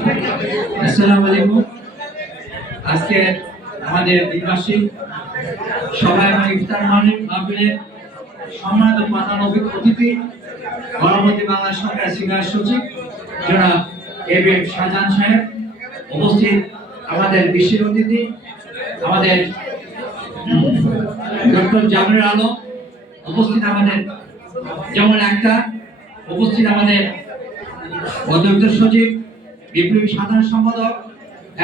আসসালামু আলাইকুম। আজকে আমাদের দ্বিবার্ষিক সভা এবং ইফতার মাহফিলের সম্মানিত প্রধান অতিথি গণপতি বাংলা সরকার সিনিয়র সচিব জনাব এবিএম শাহজাহান সাহেব, উপস্থিত আমাদের বিশেষ অতিথি আমাদের ডক্টর জামিরুল আলম, উপস্থিত আমাদের যেমন একটা উপস্থিত আমাদের অধ্যক্ষ সচিব, বিপ্লবী সাধারণ সম্পাদক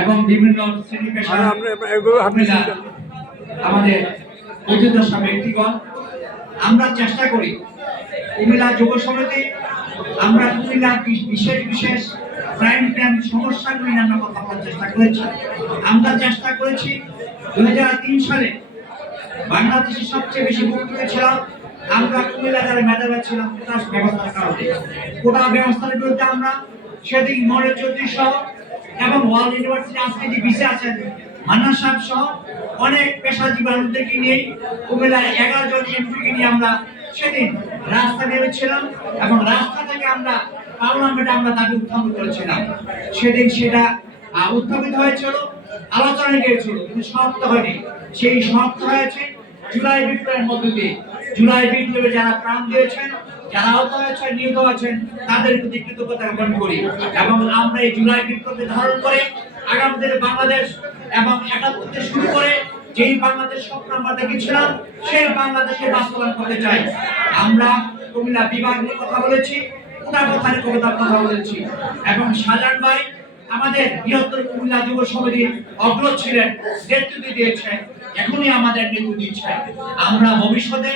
এবং বিভিন্ন শ্রেণী পেশার আমাদের ঐতিহ্যশালী ব্যক্তিগণ। আমরা চেষ্টা করি কুমিল্লা যুব সমিতি, আমরা কুমিল্লার বিশেষ বিশেষ প্রাইম সমস্যাগুলি নিয়ে আমরা কথা বলার চেষ্টা করেছি। আমরা চেষ্টা করেছি 2003 সালে বাংলাদেশের সবচেয়ে বেশি উপকৃত ছিলাম আমরা কুমিল্লা যারা মেধাবী ছিলাম কোটা ব্যবস্থার কারণে। কোটা ব্যবস্থার বিরুদ্ধে আমরা সেদিন মনে 34 সহ এবং ওয়ার্ল্ড ইউনিভার্সিটি আজকে যে বিসি আছেন মান্নান সাহেব সহ অনেক পেশাজীবী মানুষদেরকে নিয়ে কুমিল্লার 11 জন এমপিকে নিয়ে আমরা সেদিন রাস্তা নেমেছিলাম এবং রাস্তা থেকে আমরা পার্লামেন্টে আমরা দাবি উত্থাপন করেছিলাম। সেদিন সেটা উত্থাপিত হয়েছিল, আলোচনায় গিয়েছিল, কিন্তু সমাপ্ত হয়নি। সেই সমাপ্ত হয়েছে জুলাই বিপ্লবের মধ্য দিয়ে। জুলাই বিপ্লবে যারা প্রাণ দিয়েছেন, যারা আহত হয়েছেন, নিহত হয়েছেন, তাদের প্রতি কৃতজ্ঞতা জ্ঞাপন করি এবং আমরা এই জুলাই বিপ্লবকে ধারণ করে আগামী দিনে বাংলাদেশ এবং 71 থেকে শুরু করে যেই বাংলাদেশ স্বপ্ন আমরা দেখেছিলাম সেই বাংলাদেশে বাস্তবায়ন করতে চাই। আমরা কুমিল্লা বিভাগ নিয়ে কথা বলেছি, কোটা কথার কথা বলেছি এবং শাহজাহান ভাই আমাদের বৃহত্তর কুমিল্লা যুব সমিতির অগ্রজ ছিলেন, নেতৃত্ব দিয়েছেন, এখনই আমাদের নেতৃত্ব দিচ্ছেন। আমরা ভবিষ্যতে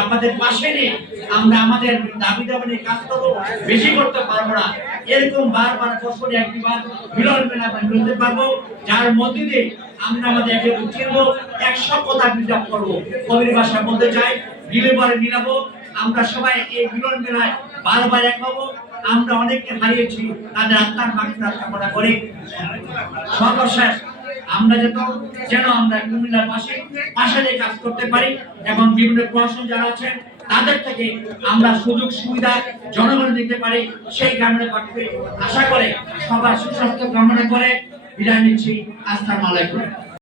আপনাদের পাশে নিয়ে আমরা আমাদের দাবি দাবি নিয়ে কাজ করবো, বেশি করতে পারবো না। এরকম বারবার বছরে একবার মিলন মেলা মিলতে পারবো, যার মধ্যে দিয়ে আমরা আমাদের একে চিনবো, 100 কথা বিজাপ করবো। কবির ভাষা বলতে চাই, মিলে পরে মিলাবো। আমরা সবাই এই মিলন মেলায় বারবার এক হবো। আমরা অনেককে হারিয়েছি, তাদের আত্মার মাগফিরাত কামনা করে সর্বশেষ আমরা যেন আমরা কুমিল্লার পাশে কাজ করতে পারি এবং বিভিন্ন প্রশাসন যারা আছেন তাদের থেকে আমরা সুযোগ সুবিধা জনগণ দিতে পারি, সেই কামনা করতে আশা করে সবার সুস্বাস্থ্য কামনা করে বিদায় নিচ্ছি। আসসালামু আলাইকুম।